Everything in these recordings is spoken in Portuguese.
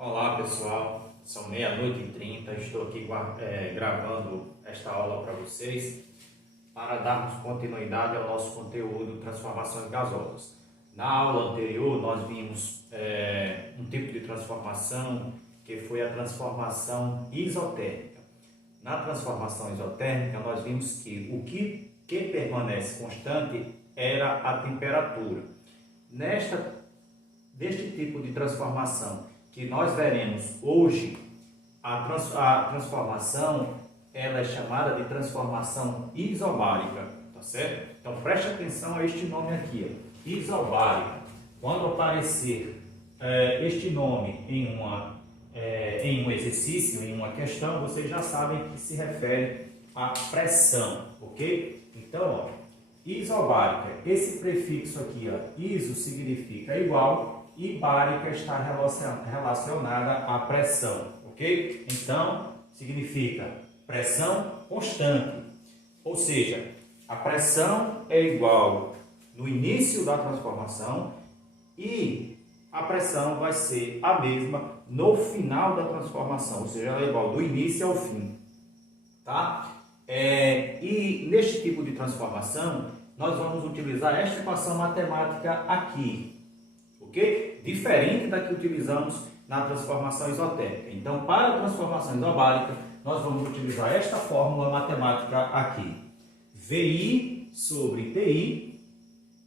Olá pessoal, são meia-noite e 30, estou aqui gravando esta aula para vocês para darmos continuidade ao nosso conteúdo transformações gasosas. Na aula anterior nós vimos um tipo de transformação que foi a transformação isotérmica. Na transformação isotérmica nós vimos que o que permanece constante era a temperatura. Deste tipo de transformação que nós veremos hoje, a transformação ela é chamada de transformação isobárica, tá certo? Então preste atenção a este nome aqui, ó, isobárica. Quando aparecer este nome em um exercício, em uma questão, vocês já sabem que se refere à pressão, ok? Então, ó, isobárica, esse prefixo aqui, ó, iso significa igual, e bárica está relacionada à pressão, ok? Então, significa pressão constante, ou seja, a pressão é igual no início da transformação e a pressão vai ser a mesma no final da transformação, ou seja, ela é igual do início ao fim, tá? E neste tipo de transformação, nós vamos utilizar esta equação matemática aqui, ok? Diferente da que utilizamos na transformação isotérmica. Então, para a transformação isobárica, nós vamos utilizar esta fórmula matemática aqui. VI sobre TI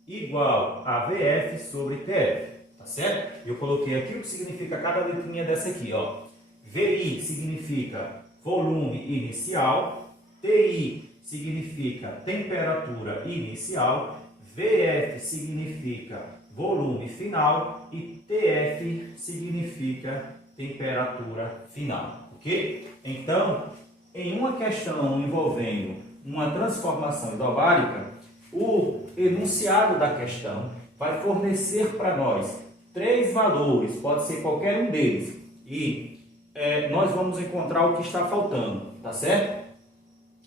igual a VF sobre TF, tá certo? Eu coloquei aqui o que significa cada letrinha dessa aqui, ó. VI significa volume inicial, TI significa temperatura inicial, VF significa volume final e TF significa temperatura final, ok? Então, em uma questão envolvendo uma transformação isobárica, o enunciado da questão vai fornecer para nós três valores, pode ser qualquer um deles, e nós vamos encontrar o que está faltando, tá certo?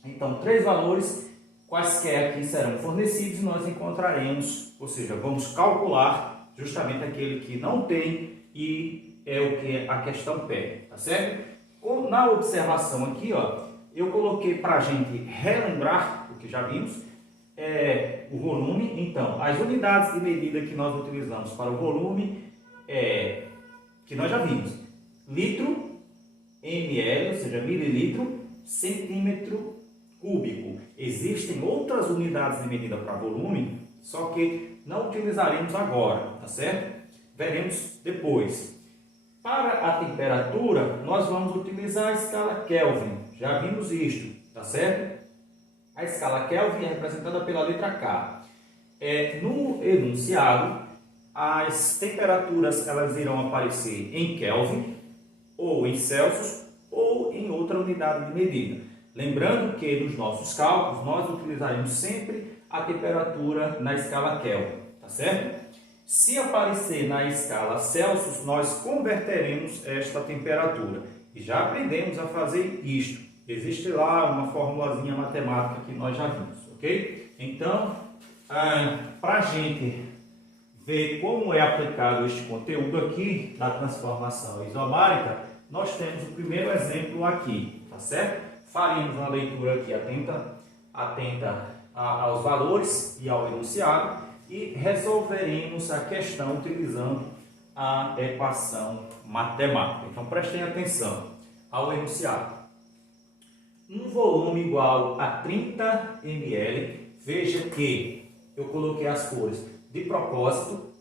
Então, três valores quaisquer aqui serão fornecidos, nós encontraremos, ou seja, vamos calcular justamente aquele que não tem e é o que a questão pede, tá certo? Na observação aqui, ó, eu coloquei para a gente relembrar o que já vimos, o volume. Então, as unidades de medida que nós utilizamos para o volume que nós já vimos, litro, ml, ou seja, mililitro, centímetro cúbico. Existem outras unidades de medida para volume, só que não utilizaremos agora, tá certo? Veremos depois. Para a temperatura, nós vamos utilizar a escala Kelvin. Já vimos isto, tá certo? A escala Kelvin é representada pela letra K. No enunciado, as temperaturas elas irão aparecer em Kelvin, ou em Celsius, ou em outra unidade de medida. Lembrando que nos nossos cálculos nós utilizaremos sempre a temperatura na escala Kelvin, tá certo? Se aparecer na escala Celsius, nós converteremos esta temperatura. E já aprendemos a fazer isto. Existe lá uma formulazinha matemática que nós já vimos, ok? Então, para a gente ver como é aplicado este conteúdo aqui da transformação isobárica, nós temos o primeiro exemplo aqui, tá certo? Faremos uma leitura aqui atenta aos valores e ao enunciado e resolveremos a questão utilizando a equação matemática. Então prestem atenção ao enunciado. Um volume igual a 30 ml, veja que eu coloquei as cores de propósito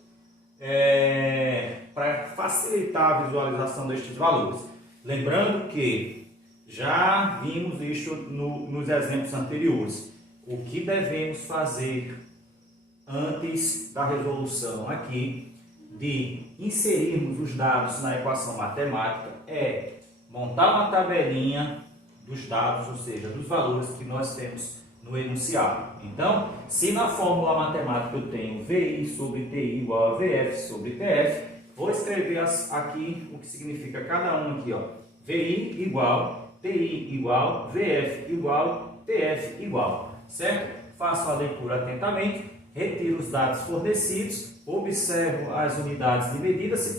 para facilitar a visualização destes valores. Lembrando que já vimos isso nos exemplos anteriores. O que devemos fazer antes da resolução aqui, de inserirmos os dados na equação matemática, é montar uma tabelinha dos dados, ou seja, dos valores que nós temos no enunciado. Então, se na fórmula matemática eu tenho VI sobre TI igual a VF sobre TF, vou escrever aqui o que significa cada um aqui, ó. VI igual TI igual, VF igual, TF igual, certo? Faço a leitura atentamente, retiro os dados fornecidos, observo as unidades de medida, se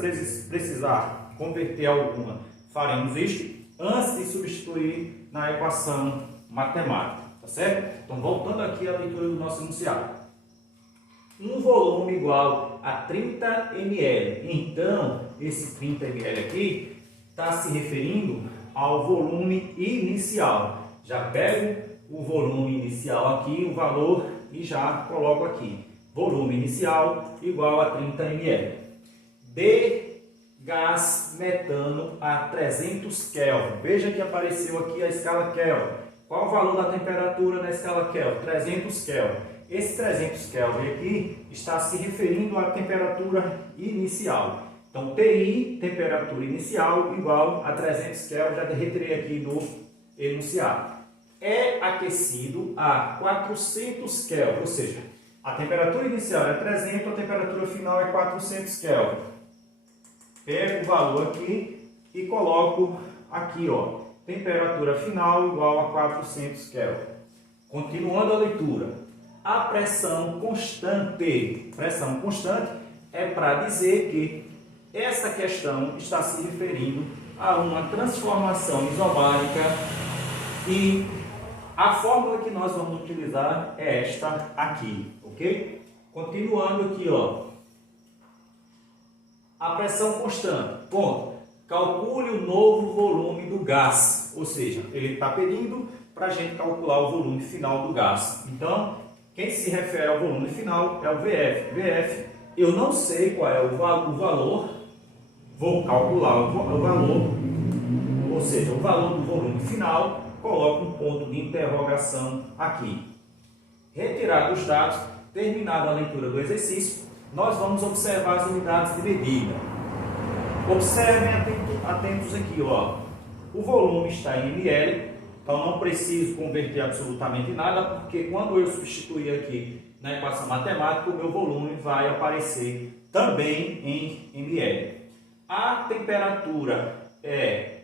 precisar converter alguma, faremos isto antes de substituir na equação matemática, tá certo? Então, voltando aqui à leitura do nosso enunciado. Um volume igual a 30 ml. Então, esse 30 ml aqui está se referindo ao volume inicial. Já pego o volume inicial aqui, o valor, e já coloco aqui. Volume inicial igual a 30 ml. De gás metano a 300 Kelvin. Veja que apareceu aqui a escala Kelvin. Qual o valor da temperatura na escala Kelvin? 300 Kelvin. Esse 300 Kelvin aqui está se referindo à temperatura inicial. Então, TI, temperatura inicial, igual a 300 Kelvin, já retirei aqui no enunciado. É aquecido a 400 Kelvin, ou seja, a temperatura inicial é 300, a temperatura final é 400 Kelvin. Pego o valor aqui e coloco aqui, ó, temperatura final igual a 400 Kelvin. Continuando a leitura. A pressão constante. Pressão constante é para dizer que essa questão está se referindo a uma transformação isobárica e a fórmula que nós vamos utilizar é esta aqui, ok? Continuando aqui, ó. A pressão constante. Ponto. Calcule o novo volume do gás. Ou seja, ele está pedindo para a gente calcular o volume final do gás. Então, quem se refere ao volume final é o VF. VF, eu não sei qual é o valor, vou calcular o valor, ou seja, o valor do volume final, coloco um ponto de interrogação aqui. Retirados os dados, terminada a leitura do exercício, nós vamos observar as unidades de medida. Observem atentos aqui, ó. O volume está em ml, então não preciso converter absolutamente nada, porque quando eu substituir aqui na equação matemática, o meu volume vai aparecer também em ml. A temperatura é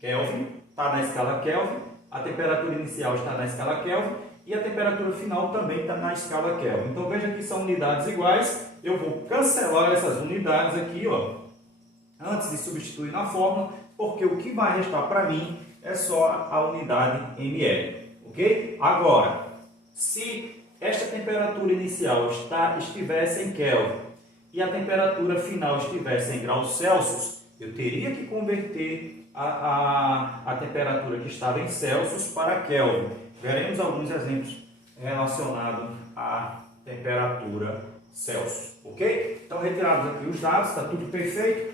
Kelvin, está na escala Kelvin, a temperatura inicial está na escala Kelvin e a temperatura final também está na escala Kelvin. Então veja que são unidades iguais, eu vou cancelar essas unidades aqui, ó, antes de substituir na fórmula, porque o que vai restar para mim é só a unidade ml, ok? Agora, se esta temperatura inicial estivesse em Kelvin e a temperatura final estivesse em graus Celsius, eu teria que converter a temperatura que estava em Celsius para Kelvin. Veremos alguns exemplos relacionados à temperatura Celsius, ok? Então, retirados aqui os dados, está tudo perfeito.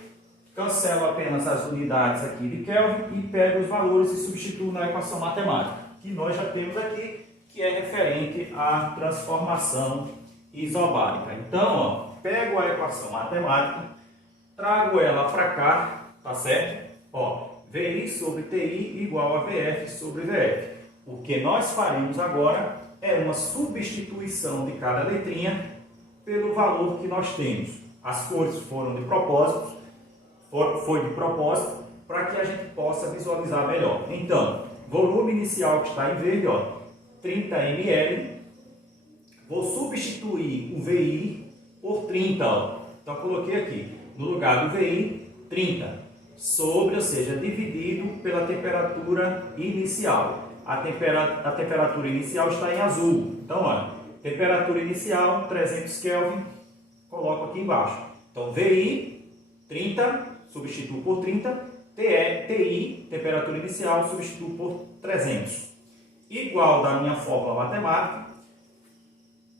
Cancelo apenas as unidades aqui de Kelvin e pego os valores e substituo na equação matemática, que nós já temos aqui, que é referente à transformação isobárica. Então, ó, pego a equação matemática, trago ela para cá, tá certo? Ó, VI sobre TI igual a VF sobre VF. O que nós faremos agora é uma substituição de cada letrinha pelo valor que nós temos. As cores foram de propósito, foi de propósito para que a gente possa visualizar melhor. Então, volume inicial que está em verde, ó, 30 ml. Vou substituir o VI por 30, ó. Então, coloquei aqui, no lugar do VI, 30, sobre, ou seja, dividido pela temperatura inicial. A temperatura inicial está em azul. Então, olha, temperatura inicial, 300 Kelvin, coloco aqui embaixo. Então, VI, 30, substituo por 30, TI, temperatura inicial, substituo por 300. Igual da minha fórmula matemática,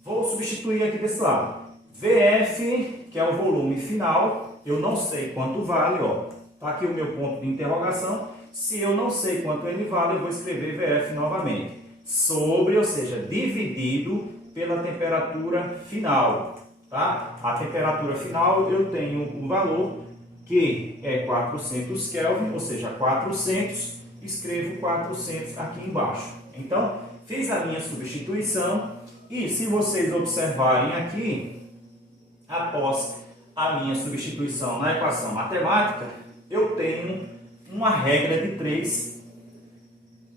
vou substituir aqui desse lado. VF, que é o volume final, eu não sei quanto vale, ó. Tá aqui o meu ponto de interrogação. Se eu não sei quanto ele vale, eu vou escrever VF novamente. Sobre, ou seja, dividido pela temperatura final. Tá? A temperatura final eu tenho um valor que é 400 Kelvin, ou seja, 400, escrevo 400 aqui embaixo. Então, fiz a minha substituição e se vocês observarem aqui, após a minha substituição na equação matemática, eu tenho uma regra de 3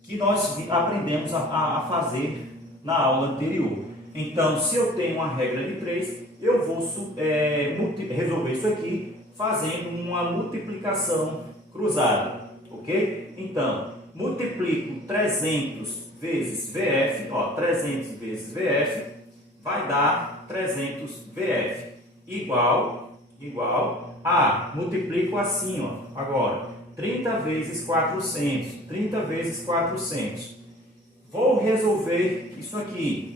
que nós aprendemos a fazer na aula anterior. Então, se eu tenho uma regra de 3, eu vou resolver isso aqui fazendo uma multiplicação cruzada, ok? Então, multiplico 300 vezes VF, ó, 300 vezes VF vai dar 300 VF, igual a, multiplico assim, ó, agora, 30 vezes 400, 30 vezes 400. Vou resolver isso aqui.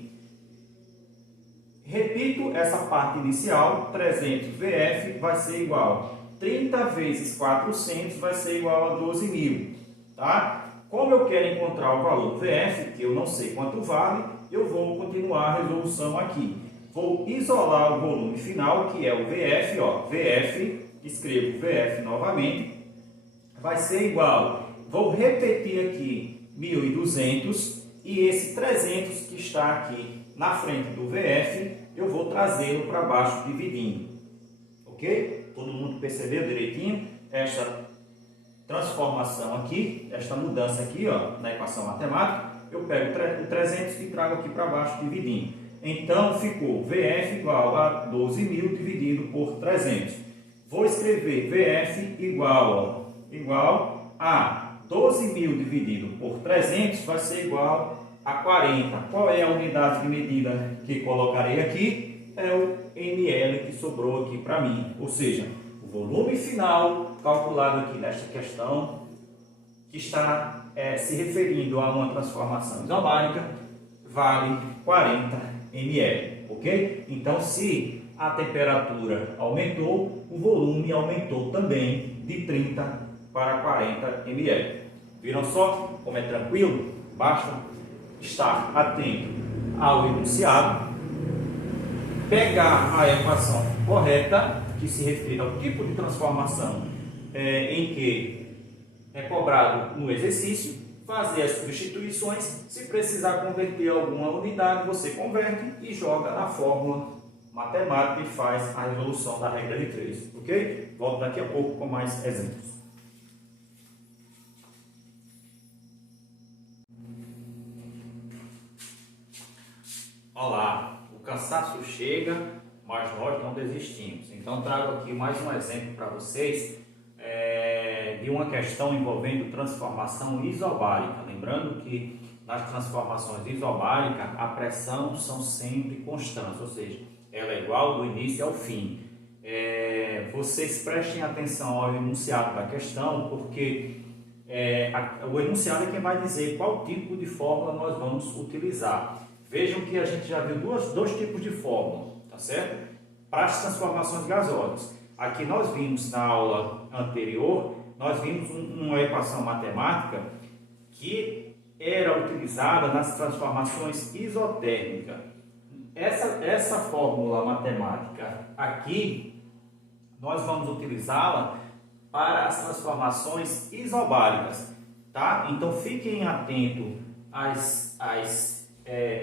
Repito essa parte inicial, 300 VF vai ser igual 30 vezes 400 vai ser igual a 12.000, tá? Como eu quero encontrar o valor VF, que eu não sei quanto vale, eu vou continuar a resolução aqui. Vou isolar o volume final, que é o VF, ó, VF, escrevo VF novamente, vai ser igual, vou repetir aqui 1.200 e esse 300 que está aqui na frente do VF, eu vou trazê-lo para baixo dividindo, ok? Todo mundo percebeu direitinho esta transformação aqui, esta mudança aqui, ó, na equação matemática? Eu pego o 300 e trago aqui para baixo dividindo. Então, ficou VF igual a 12.000 dividido por 300. Vou escrever VF igual a 12.000 dividido por 300 vai ser igual a 40. Qual é a unidade de medida que colocarei aqui? É o ml que sobrou aqui para mim. Ou seja, o volume final calculado aqui nesta questão, que está se referindo a uma transformação isobárica, vale 40 ml, ok? Então, se a temperatura aumentou, o volume aumentou também de 30 para 40 ml. Viram só como é tranquilo? Basta estar atento ao enunciado, pegar a equação correta, que se refere ao tipo de transformação em que é cobrado no exercício, fazer as substituições. Se precisar converter alguma unidade, você converte e joga na fórmula matemática e faz a resolução da regra de 3, ok? Volto daqui a pouco com mais exemplos. Olá, o cansaço chega, mas nós não desistimos. Então trago aqui mais um exemplo para vocês de uma questão envolvendo transformação isobárica. Lembrando que nas transformações isobáricas a pressão são sempre constantes, ou seja, ela é igual do início ao fim. Vocês prestem atenção ao enunciado da questão, porque o enunciado é quem vai dizer qual tipo de fórmula nós vamos utilizar. Vejam que a gente já viu dois tipos de fórmula, tá certo? Para as transformações gasosas. Aqui nós vimos na aula anterior, nós vimos uma equação matemática que era utilizada nas transformações isotérmicas. Essa fórmula matemática aqui, nós vamos utilizá-la para as transformações isobáricas, tá? Então fiquem atentos às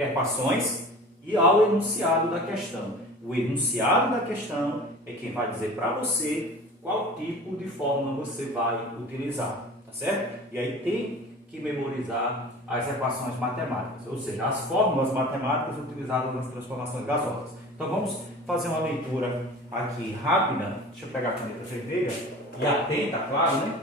equações e ao enunciado da questão. O enunciado da questão é quem vai dizer para você qual tipo de fórmula você vai utilizar, tá certo? E aí tem que memorizar as equações matemáticas, ou seja, as fórmulas matemáticas utilizadas nas transformações gasosas. Então vamos fazer uma leitura aqui rápida. Deixa eu pegar a caneta vermelha e atenta, claro, né?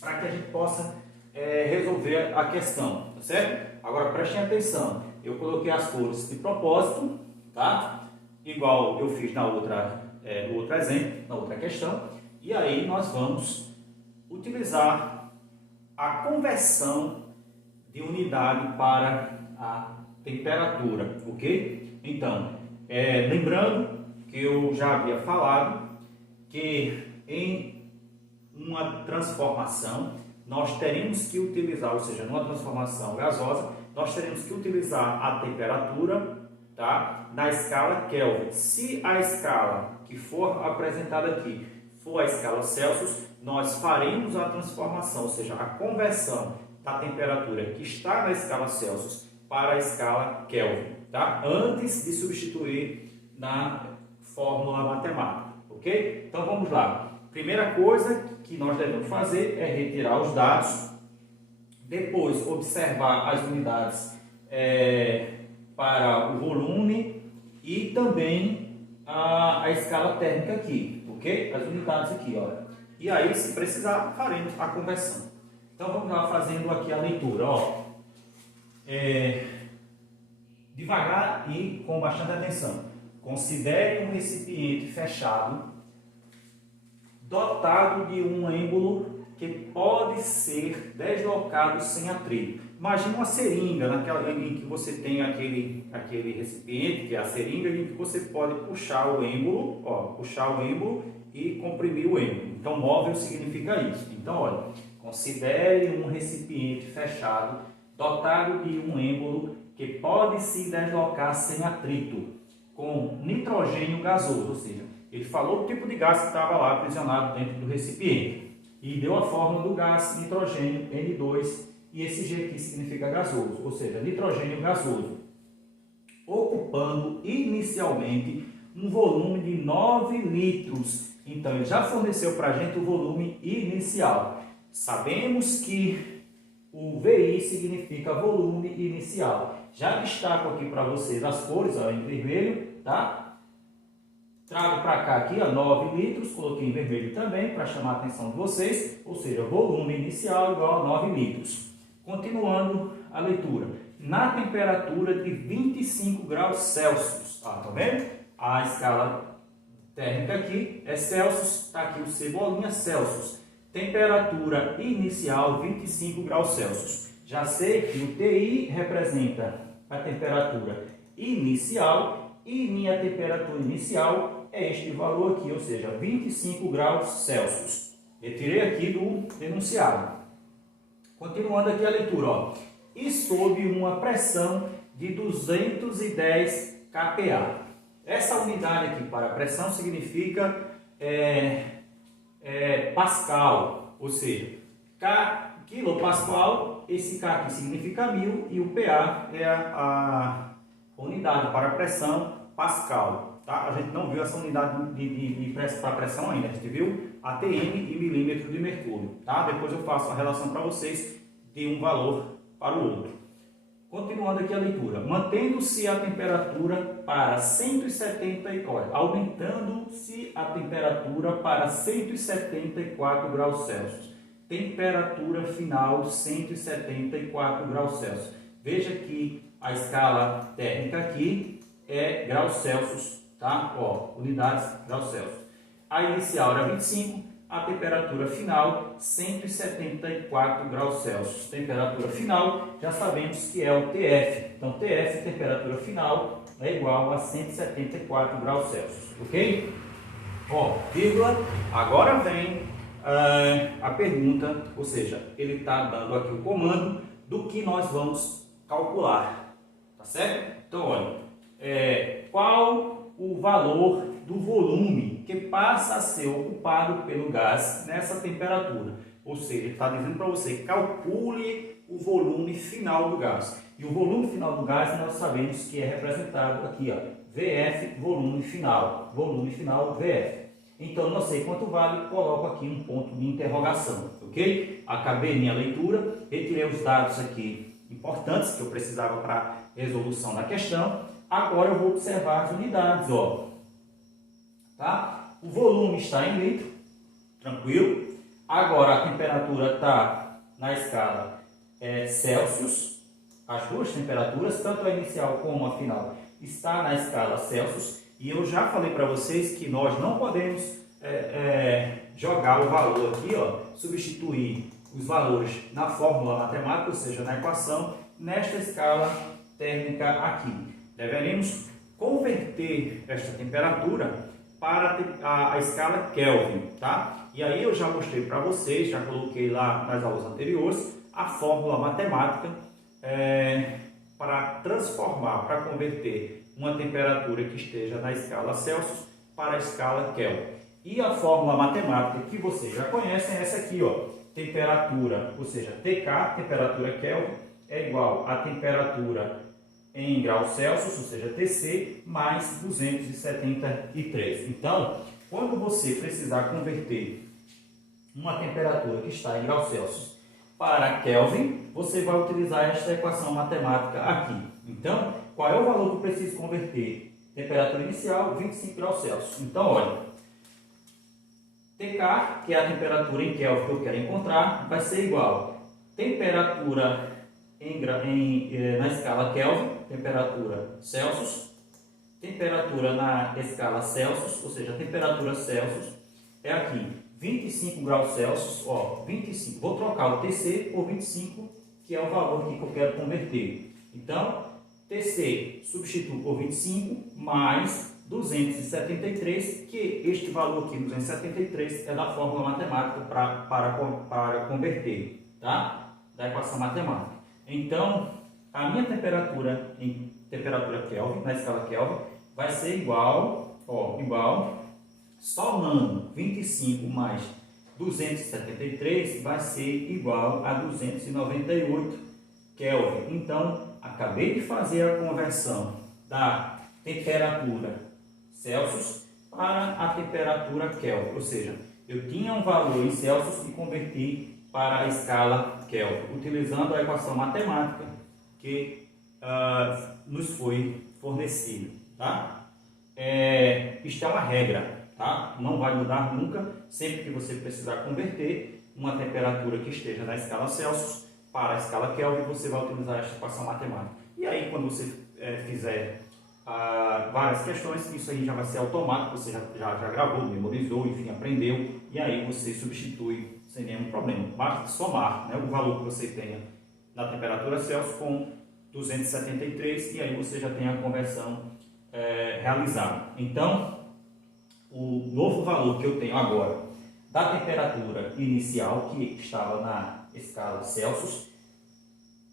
Para que a gente possa resolver a questão, tá certo? Agora prestem atenção, eu coloquei as cores de propósito, tá? Igual eu fiz no outro exemplo, na outra questão, e aí nós vamos utilizar a conversão de unidade para a temperatura, ok? Então, lembrando que eu já havia falado que em uma transformação nós teremos que utilizar, ou seja, numa transformação gasosa, nós teremos que utilizar a temperatura, tá, na escala Kelvin. Se a escala que for apresentada aqui for a escala Celsius, nós faremos a transformação, ou seja, a conversão da temperatura que está na escala Celsius para a escala Kelvin, tá? Antes de substituir na fórmula matemática, ok? Então vamos lá. Primeira coisa que nós devemos fazer é retirar os dados, depois observar as unidades para o volume e também a escala térmica aqui, ok? As unidades aqui, olha. E aí, se precisar, faremos a conversão. Então, vamos lá fazendo aqui a leitura, ó. Devagar e com bastante atenção. Considere um recipiente fechado, dotado de um êmbolo que pode ser deslocado sem atrito. Imagine uma seringa, naquela em que você tem aquele recipiente, que é a seringa, em que você pode puxar o êmbolo, e comprimir o êmbolo. Então, móvel significa isso. Então, olha, considere um recipiente fechado, dotado de um êmbolo que pode se deslocar sem atrito, com nitrogênio gasoso, ou seja, ele falou o tipo de gás que estava lá aprisionado dentro do recipiente e deu a fórmula do gás nitrogênio N2, e esse G aqui significa gasoso, ou seja, nitrogênio gasoso, ocupando inicialmente um volume de 9 litros. Então, ele já forneceu para a gente o volume inicial. Sabemos que o VI significa volume inicial. Já destaco aqui para vocês as cores, ó, em vermelho, tá? Trago para cá aqui, ó, 9 litros, coloquei em vermelho também para chamar a atenção de vocês, ou seja, volume inicial igual a 9 litros. Continuando a leitura, na temperatura de 25 graus Celsius, tá vendo? A escala térmica aqui é Celsius, está aqui o cebolinha Celsius. Temperatura inicial 25 graus Celsius. Já sei que o TI representa a temperatura inicial e minha temperatura inicial é este valor aqui, ou seja, 25 graus Celsius. Retirei aqui do enunciado. Continuando aqui a leitura, ó. E sob uma pressão de 210 kPa. Essa unidade aqui para pressão significa Pascal, ou seja, quilopascal, esse K aqui significa 1000 e o PA é a unidade para pressão Pascal. Tá? A gente não viu essa unidade para pressão ainda, a gente viu ATM e milímetro de mercúrio. Tá? Depois eu faço a relação para vocês de um valor para o outro. Continuando aqui a leitura, mantendo-se a temperatura para 170, olha, aumentando-se a temperatura para 174 graus Celsius. Temperatura final 174 graus Celsius. Veja que a escala térmica aqui é graus Celsius, tá? Ó, unidades graus Celsius. A inicial era 25, a temperatura final 174 graus Celsius. Temperatura final, já sabemos que é o TF. Então, TF, temperatura final, é igual a 174 graus Celsius, ok? Ó, vírgula, agora vem a pergunta, ou seja, ele está dando aqui o comando do que nós vamos calcular, tá certo? Então, olha, qual o valor do volume que passa a ser ocupado pelo gás nessa temperatura? Ou seja, ele está dizendo para você, calcule o volume final do gás. E o volume final do gás nós sabemos que é representado aqui, ó, VF, volume final VF. Então, não sei quanto vale, coloco aqui um ponto de interrogação, ok? Acabei minha leitura, retirei os dados aqui importantes que eu precisava para a resolução da questão. Agora eu vou observar as unidades, ó. Tá? O volume está em litro, tranquilo. Agora a temperatura está na escala Celsius. As duas temperaturas, tanto a inicial como a final, está na escala Celsius. E eu já falei para vocês que nós não podemos jogar o valor aqui, ó, substituir os valores na fórmula matemática, ou seja, na equação, nesta escala térmica aqui. Deveremos converter esta temperatura para a escala Kelvin, tá? E aí eu já mostrei para vocês, já coloquei lá nas aulas anteriores, a fórmula matemática para transformar, para converter uma temperatura que esteja na escala Celsius para a escala Kelvin. E a fórmula matemática que vocês já conhecem é essa aqui, ó. Temperatura, ou seja, TK, temperatura Kelvin, é igual a temperatura em graus Celsius, ou seja, TC, mais 273. Então, quando você precisar converter uma temperatura que está em graus Celsius para Kelvin, você vai utilizar esta equação matemática aqui. Então, qual é o valor que eu preciso converter? Temperatura inicial, 25 graus Celsius. Então, olha, TK, que é a temperatura em Kelvin que eu quero encontrar, vai ser igual temperatura na escala Kelvin, temperatura Celsius, temperatura na escala Celsius, ou seja, a temperatura Celsius é aqui 25 graus Celsius, ó, 25. Vou trocar o TC por 25, que é o valor aqui que eu quero converter. Então, TC substituo por 25 mais 273, que este valor aqui, 273, é da fórmula matemática para converter, tá? Da equação matemática. Então, a minha temperatura em temperatura Kelvin, na escala Kelvin, vai ser igual, ó, somando 25 mais 273, vai ser igual a 298 Kelvin. Então, acabei de fazer a conversão da temperatura Celsius para a temperatura Kelvin, ou seja, eu tinha um valor em Celsius e converti para a escala Kelvin, utilizando a equação matemática que nos foi fornecida, tá? Isto é uma regra, tá? Não vai mudar nunca. Sempre que você precisar converter uma temperatura que esteja na escala Celsius para a escala Kelvin, você vai utilizar esta equação matemática. E aí, quando você fizer várias questões, isso aí já vai ser automático, você já gravou, memorizou, enfim, aprendeu, e aí você substitui sem nenhum problema. Basta somar, né, o valor que você tenha na temperatura Celsius com 273, e aí você já tem a conversão realizada. Então, o novo valor que eu tenho agora da temperatura inicial, que estava na escala Celsius,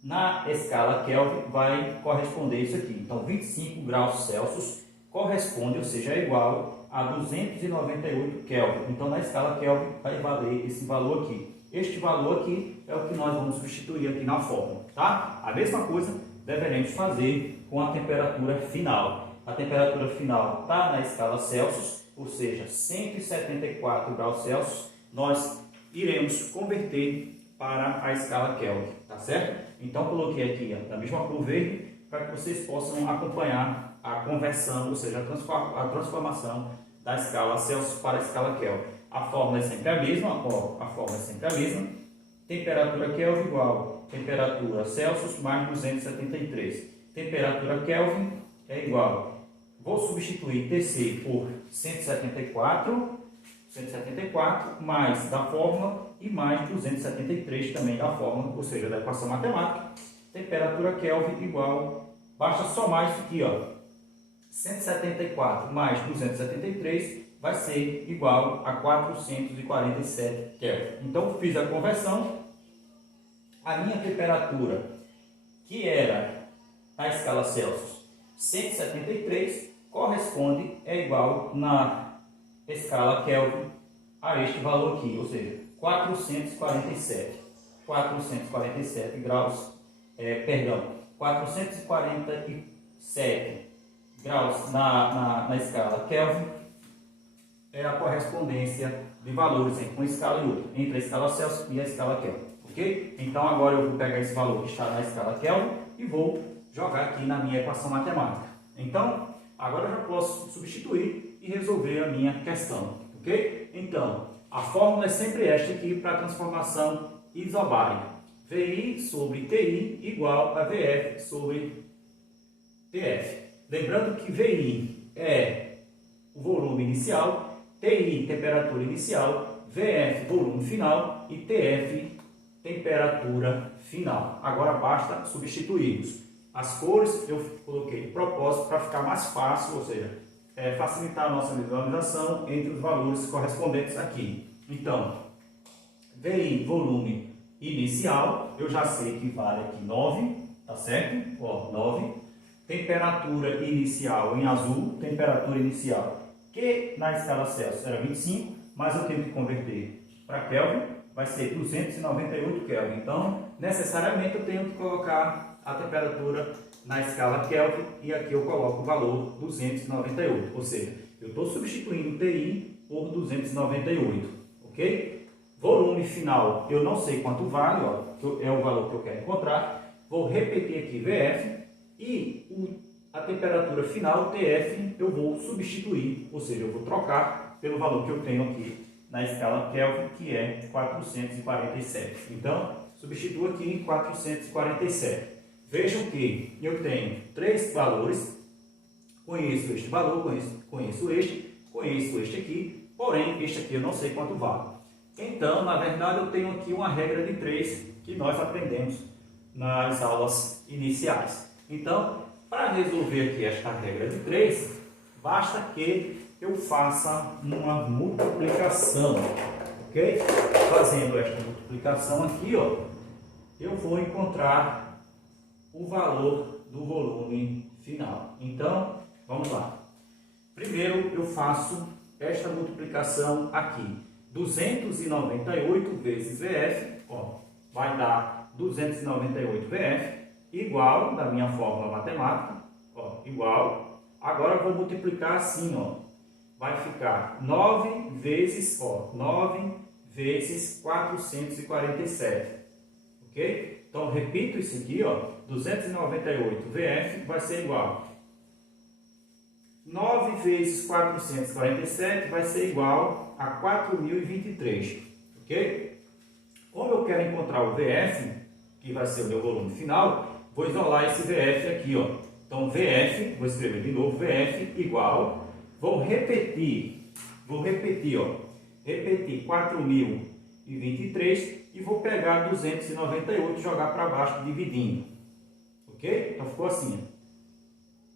na escala Kelvin vai corresponder isso aqui. Então, 25 graus Celsius corresponde, ou seja, é igual a 298 Kelvin. Então, na escala Kelvin vai valer esse valor aqui. Este valor aqui é o que nós vamos substituir aqui na fórmula, tá? A mesma coisa deveremos fazer com a temperatura final. A temperatura final está na escala Celsius, ou seja, 174 graus Celsius. Nós iremos converter para a escala Kelvin, tá certo? Então, coloquei aqui a mesma cor verde para que vocês possam acompanhar a conversão, ou seja, a transformação da escala Celsius para a escala Kelvin. A fórmula é sempre a mesma, ó, a fórmula é sempre a mesma. Temperatura Kelvin igual temperatura Celsius mais 273. Temperatura Kelvin é igual, vou substituir TC por 174 mais da fórmula e mais 273 também da fórmula, ou seja, da equação matemática. Temperatura Kelvin igual, basta somar isso aqui, ó, 174 mais 273 vai ser igual a 447 Kelvin. Então, fiz a conversão. A minha temperatura, que era na escala Celsius 173, corresponde, é igual na escala Kelvin a este valor aqui, ou seja, 447 graus, 447 graus na escala Kelvin é a correspondência de valores entre uma escala e outra, entre a escala Celsius e a escala Kelvin, ok? Então agora eu vou pegar esse valor que está na escala Kelvin e vou jogar aqui na minha equação matemática. Então, agora eu já posso substituir e resolver a minha questão, ok? Então, a fórmula é sempre esta aqui para a transformação isobárica. VI sobre TI igual a VF sobre TF. Lembrando que VI é o volume inicial, TI, temperatura inicial, VF, volume final e TF, temperatura final. Agora basta substituirmos. As cores eu coloquei de propósito para ficar mais fácil, ou seja, facilitar a nossa visualização entre os valores correspondentes aqui. Então, VI, volume inicial, eu já sei que vale aqui 9, tá certo? Ó, 9. Temperatura inicial em azul, temperatura inicial, que na escala Celsius era 25, mas eu tenho que converter para Kelvin, vai ser 298 Kelvin. Então, necessariamente eu tenho que colocar a temperatura na escala Kelvin e aqui eu coloco o valor 298, ou seja, eu estou substituindo TI por 298, ok? Volume final, eu não sei quanto vale, ó, é o valor que eu quero encontrar. Vou repetir aqui VF e a temperatura final, TF, eu vou substituir, ou seja, eu vou trocar pelo valor que eu tenho aqui na escala Kelvin, que é 447. Então, substituo aqui em 447. Vejam que eu tenho três valores, conheço este valor, conheço este aqui, porém este aqui eu não sei quanto vale. Então, na verdade, eu tenho aqui uma regra de 3 que nós aprendemos nas aulas iniciais. Então, para resolver aqui esta regra de 3, basta que eu faça uma multiplicação, ok? Fazendo esta multiplicação aqui, ó, eu vou encontrar o valor do volume final. Então, vamos lá. Primeiro, eu faço esta multiplicação aqui. 298 vezes VF, ó, vai dar 298 VF, igual, da minha fórmula matemática, ó, igual. Agora eu vou multiplicar assim, ó, vai ficar 9 vezes 447, ok? Então, repito isso aqui, ó, 298 VF vai ser igual 9 vezes 447 vai ser igual a 4.023, ok? Como eu quero encontrar o VF, que vai ser o meu volume final, vou isolar esse VF aqui, ó. Então, VF, vou escrever de novo, VF igual, vou repetir, ó, repetir 4.023 e vou pegar 298 e jogar para baixo dividindo, ok? Então, ficou assim, ó,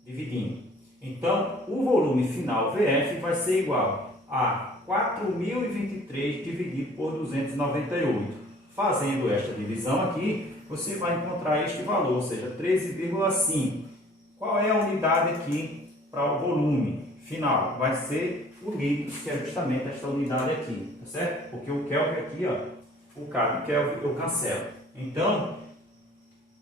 dividindo. Então, o volume final VF vai ser igual a 4.023 dividido por 298. Fazendo esta divisão aqui, você vai encontrar este valor, ou seja, 13,5. Qual é a unidade aqui para o volume final? Vai ser o litro, que é justamente esta unidade aqui, tá certo? Porque o Kelvin aqui, ó, o K de Kelvin eu cancelo. Então,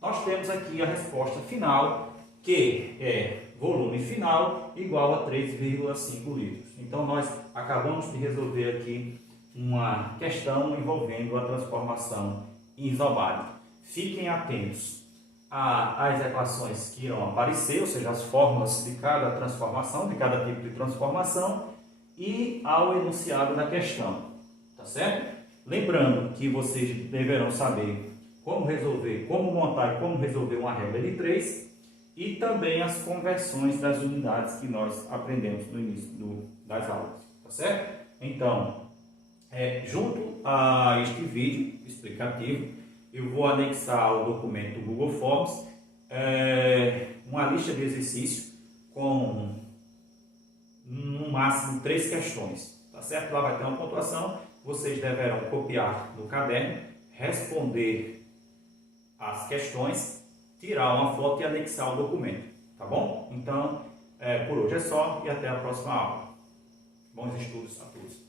nós temos aqui a resposta final, que é volume final igual a 3,5 litros. Então, nós acabamos de resolver aqui uma questão envolvendo a transformação isobárica. Fiquem atentos às equações que irão aparecer, ou seja, as fórmulas de cada transformação, de cada tipo de transformação, e ao enunciado da questão, tá certo? Lembrando que vocês deverão saber como resolver, como montar e como resolver uma regra de 3, e também as conversões das unidades que nós aprendemos no início das aulas, tá certo? Então, junto a este vídeo explicativo, eu vou anexar ao documento do Google Forms uma lista de exercícios com no máximo 3 questões, tá certo? Lá vai ter uma pontuação, vocês deverão copiar no caderno, responder as questões, tirar uma foto e anexar o documento, tá bom? Então, por hoje é só e até a próxima aula. Bons estudos a todos.